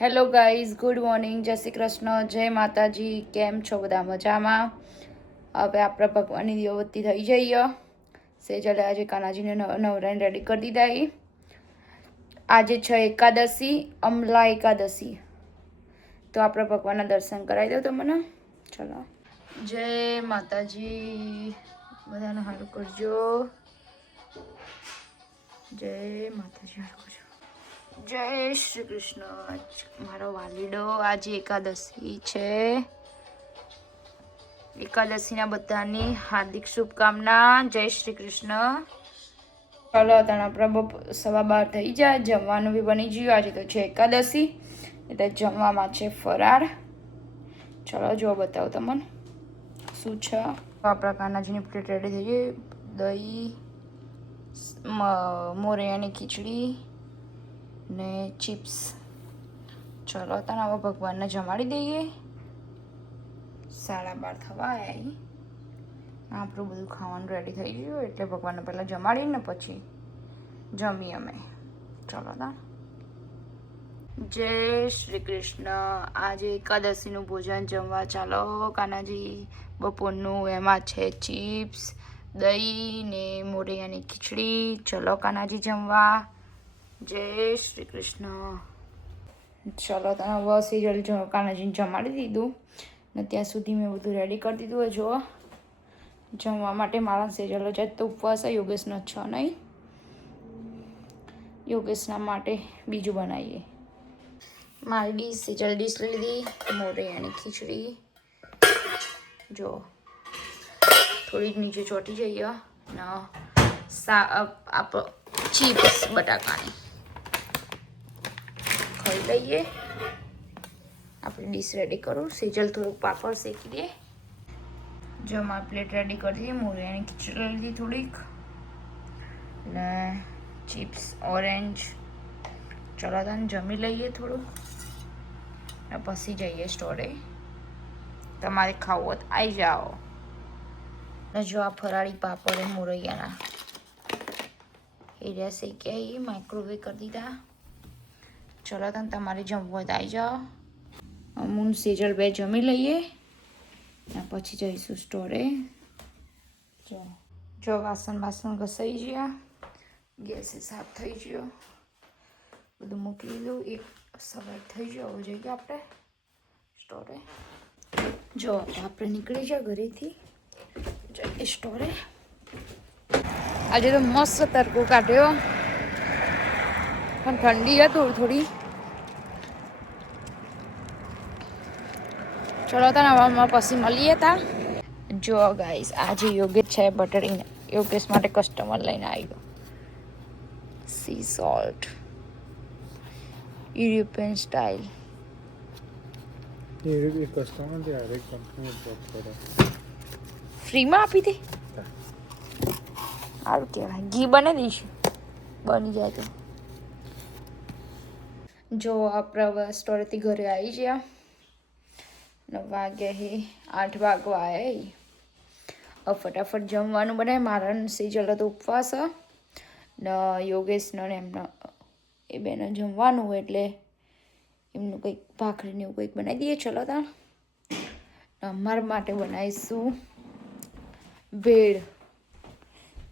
Hello guys, good morning, જય શ્રી કૃષ્ણ, જય માતાજી. કેમ છો બધા? મજામાં? હવે આપણે ભગવાનની દીવાબત્તી થઈ જઈએ. સેજલે આજે કાનાજીને નવરાઈને રેડી કરી દીધા. આજે છે એકાદશી, અમલા એકાદશી. તો આપણે ભગવાનના દર્શન કરાવી દો તમને. ચલો, જય માતાજી. બધાને સારું કરજો. જય માતાજી, સારું કરજો. જય શ્રી કૃષ્ણ. મારો વાલીડો, આજે એકાદશી છે. એકાદશીના બધાની હાર્દિક શુભકામના. જય શ્રી કૃષ્ણ. ચાલો, તને આપણે 12:15 થઈ જાય. જમવાનું બી બની ગયું. આજે તો છે એકાદશી, એટલે જમવામાં છે ફરાળ. ચલો જો બતાવો તમને શું છે. આપણા કાનાજીની પ્લેટ રેડી થઈ ગઈ. દહીં, મોરૈયાની ખીચડી ને ચિપ્સ. ચલો તને હવે ભગવાનને જમાડી દઈએ. 12:30 થવા આવ્યા. આપણું બધું ખાવાનું રેડી થઈ ગયું, એટલે ભગવાનને પહેલાં જમાડીને પછી જમીએ અમે. ચલો તા. જય શ્રી કૃષ્ણ. આજે એકાદશીનું ભોજન જમવા ચાલો કાનાજી. બપોરનું એમાં છે ચિપ્સ, દહીં ને મોરૈયાની ખીચડી. ચલો કાનાજી જમવા. જય શ્રી કૃષ્ણ. ચલો તને બસ એ જલ્દી કાનાજીને જમાડી દીધું ને ત્યાં સુધી મેં બધું રેડી કરી દીધું હોય. જો જમવા માટે મારા સેજલો જાય તો ઉપવાસ છે. યોગેશનો છ નહીં, યોગેશના માટે બીજું બનાવીએ. મારી ડીશ સેજલ ડીશ લઈ લીધી. મોરૈયાની ખીચડી જો થોડીક નીચે ચોટી જઈએ ને ચિપ્સ બટાકાની ખાઈ લઈએ. આપણે ડીશ રેડી કરું. સેજલ થોડુંક પાપડ શેકી દે. જો મારી પ્લેટ રેડી કરી દીધી. મોરૈયાની ખીચડી લઈ લીધી થોડીક ને ચિપ્સ ઓરેન્જ. ચલો તને જમી લઈએ થોડું ને પછી જઈએ સ્ટોરે. તમારે ખાવું હોય તો આવી જાઓ. ને જો આ ફરાળી પાપડ મોરૈયાના એરિયા શેક્યા માઇક્રોવેવ કરી દીધા. ચલો તને તમારે જમવું હોય તો આવી જાઓ. અમૂન સેજલ બે જમી લઈએ ને પછી જઈશું સ્ટોરે. જો વાસણ ઘસાઈ ગયા, ગેસ સાફ થઈ ગયો, બધું મૂકી દીધું. એક સવાઈ થઈ ગયો. હવે જઈએ આપણે સ્ટોરે. જો આપણે નીકળી જાય ઘરેથી જઈએ સ્ટોરે. આજે તો મસ્ત તડકો કાઢ્યો, પણ ઠંડી હતી થોડી. ચલો તને હવામાં પછી મળીએ તા. જો ગાઈસ, આજે યોગેશ છે બટરીને યોગેશ માટે કસ્ટમર લઈને આવી ગયો. C salt European style. ફ્રીમાં આપી દે. સારું કહેવાય. ઘી બને દઈશું, બની જાય તો. જો આપણે હવે સ્ટોરેથી ઘરે આવી ગયા. 9 વાગ્યા હે, 8 વાગવા આવ્યા. હવે ફટાફટ જમવાનું બનાવે. મારા સેજલ તો ઉપવાસ ને યોગેશને એમનો એ બેને જમવાનું હોય એટલે એમનું કંઈક ભાખરીને એવું કંઈક બનાવી દઈએ. ચલો તા. અમારા માટે બનાવીશું ભેળ.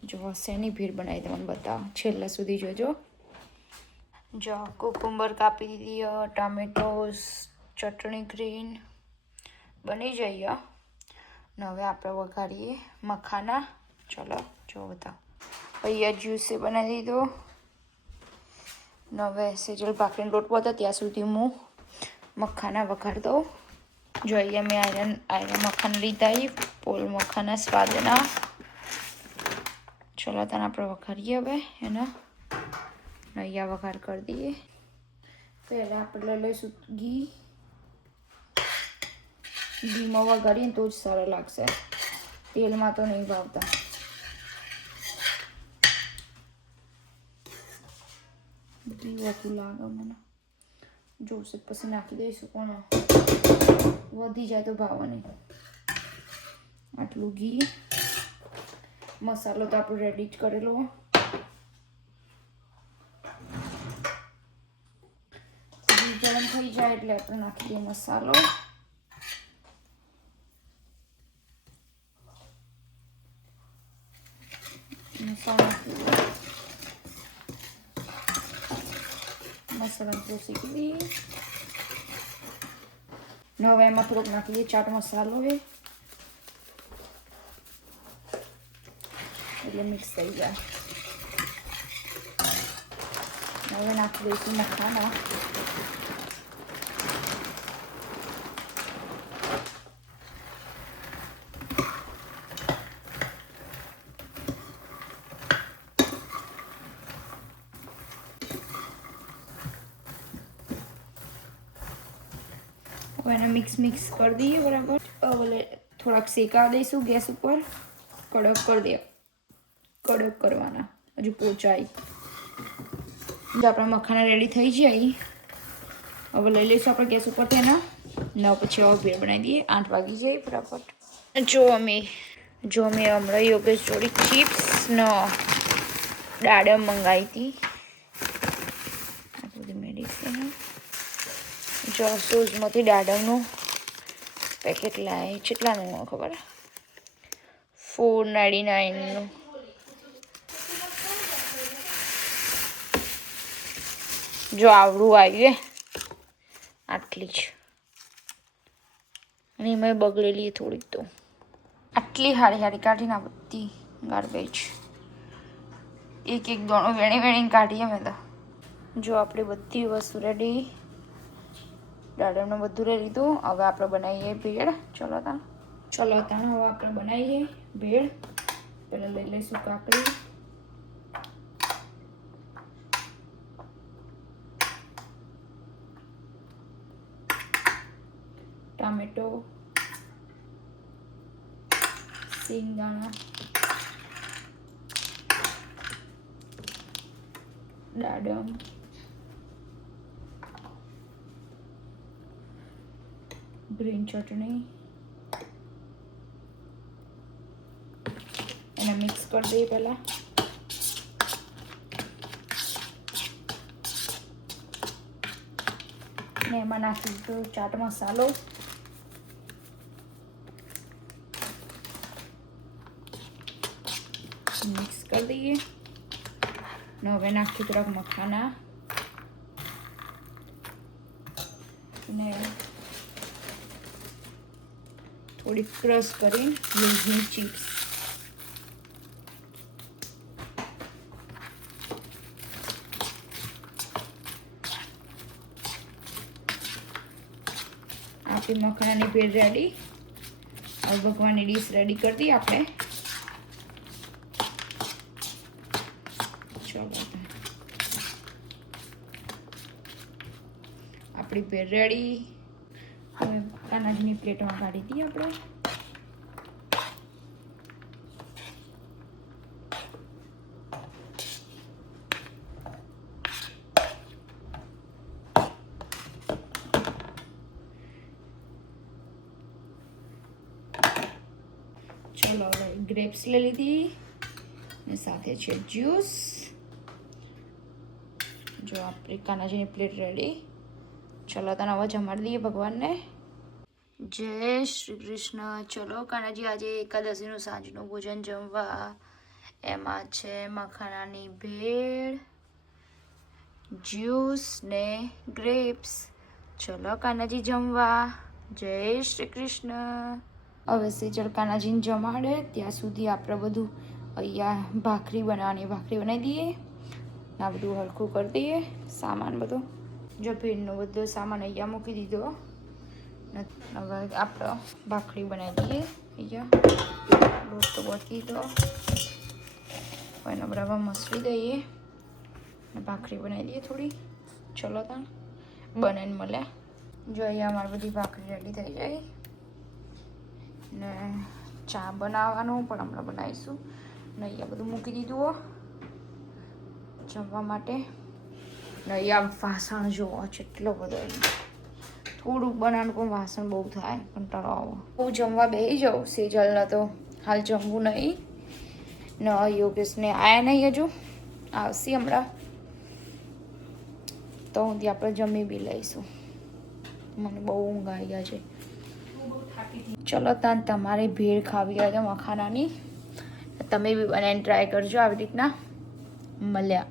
જો શેની ભેળ બનાવી તમને બતાવો, છેલ્લા સુધી જોજો. જો કુકુંબર કાપી દીધી, ટામેટોસ, ચટણી ગ્રીન બની જઈએ. ને હવે આપણે વઘારીએ મખાના. ચલો જો બતાવો. અહીંયા જ્યુસે બનાવી દીધો. ને હવે સેજલ ભાખરીનો લોટ હતો ત્યાં સુધી હું મખાના વઘારી દઉં. જો અહીંયા મેં આયરન મખાના લીધા. પોલ મખાના સ્વાદના. ચલો તને આપણે વઘારીએ હવે એના. અહીંયા વઘાર કરી દઈએ. પહેલાં આપણે લઈ લઈશું ઘી. ઘીમાં વઘારીએ તો જ સારો લાગશે, તેલમાં તો નહીં ભાવતા. ઘી વધુ લાગે મને. જોશે પછી નાખી દઈશું, પણ વધી જાય તો ભાવે નહીં. આટલું ઘી. મસાલો તો આપણો રેડી જ કરેલો. ઘી ગરમ થઈ જાય એટલે આપણે નાખી દઈએ મસાલો. મસાલા શીખી દઈએ. હવે એમાં થોડોક નાખી દઈએ ચાટ મસાલો એટલે મિક્સ થઈ જાય. હવે નાખી દઈશું મખાના. હવે એને મિક્સ કરી દઈએ બરાબર. હવે થોડાક શેકા દઈશું ગેસ ઉપર. કડક કરી દે. કડક કરવાના હજુ પોચાય. આપણા મખાના રેડી થઈ જાય. હવે લઈ લઈશું આપણે ગેસ ઉપર તેના. પછી હવે ભેળ બનાવી દઈએ. 8 વાગી જાય ફટાફટ. જો અમે હમણાં યોગેશ જોડી ચિપ્સનો દાડમ મંગાવી હતી. આ બધી મેડિસિન જો સૂઝમાંથી દાડમનું પેકેટ લાવે. કેટલાનું ખબર? 4.99નું. જો આવડું આવ્યું આટલી જ. અને એમાં બગડેલી થોડીક તો આટલી હારી કાઢીને આ બધી ગાર્બેજ એક દાણો વેણી કાઢીએ મેં તો. જો આપણે બધી વસ્તુ રેડી. દાડમનું બધું લઈ લીધું. હવે આપણે બનાવીએ ભેળ. ચલો તાણ હવે આપણે બનાવીએ ભેળ. પહેલાં લઈ લઈશું કાકડી. ટામેટો, સિંગદાણા, દાડમ, ગ્રીન ચટણી. એને મિક્સ કરી દઈએ પહેલાં. ને એમાં નાખી દીધો ચાટ મસાલો. મિક્સ કરી દઈએ. ને હવે નાખી થોડાક મખાના ને થોડી ક્રશ કરી લીલી ચિપ્સ. આપણી મખાનાની ભેળ રેડી. હવે ભગવાનની ડીશ રેડી કરી દઈએ આપણે. આપણી ભેળ રેડી. હવે કાનાજીની પ્લેટમાં કાઢી દઈએ આપણે. ચલો હવે ગ્રેપ્સ લઈ લીધી ને સાથે છે જ્યુસ. જો આપણી કાનાજીની પ્લેટ રેડી. ચલો તને હવે જમાડી દઈએ ભગવાનને. જય શ્રી કૃષ્ણ. ચલો કાનાજી આજે એકાદશીનું સાંજનું ભોજન જમવા. એમાં છે મખાનાની ભેળ, જ્યુસ ને ગ્રેપ્સ. ચલો કાનાજી જમવા. જય શ્રી કૃષ્ણ. હવે સેજલ કાનાજીને જમાડે ત્યાં સુધી આપણે બધું અહીંયા ભાખરી બનાવી દઈએ. આ બધું હરખું કરી દઈએ સામાન બધો. જો ભેળનો બધો સામાન અહીંયા મૂકી દીધો. હવે આપણે ભાખરી બનાવી દઈએ. અહીંયા લોટ તો બાકી દો. એને બરાબર મસળી દઈએ અને ભાખરી બનાવી દઈએ થોડી. ચલો તાણ બનાવીને મળ્યા. જો અહીંયા અમારી બધી ભાખરી રેડી થઈ જાય. ને ચા બનાવવાનું પણ હમણાં બનાવીશું. ને અહીંયા બધું મૂકી દીધું જમવા માટે. ને અહીંયા વાસણ જોવો કેટલો બધો. થોડુંક બનાવવાનું પણ વાસણ બહુ થાય. કંટાળો આવો. હું જમવા બેસી જાઉં. સેજલને તો હાલ જમવું નહીં. ને યોગેશને આયા નહીં હજુ. આવશે હમણાં તો હું આપણે જમી બી લઈશું. મને બહુ ઊંઘ આવી ગયા છે. ચલો તાન તમારે ભેળ ખાવી હોય તો મખાનાની તમે બી બનાવીને ટ્રાય કરજો આવી રીતના. મળ્યા.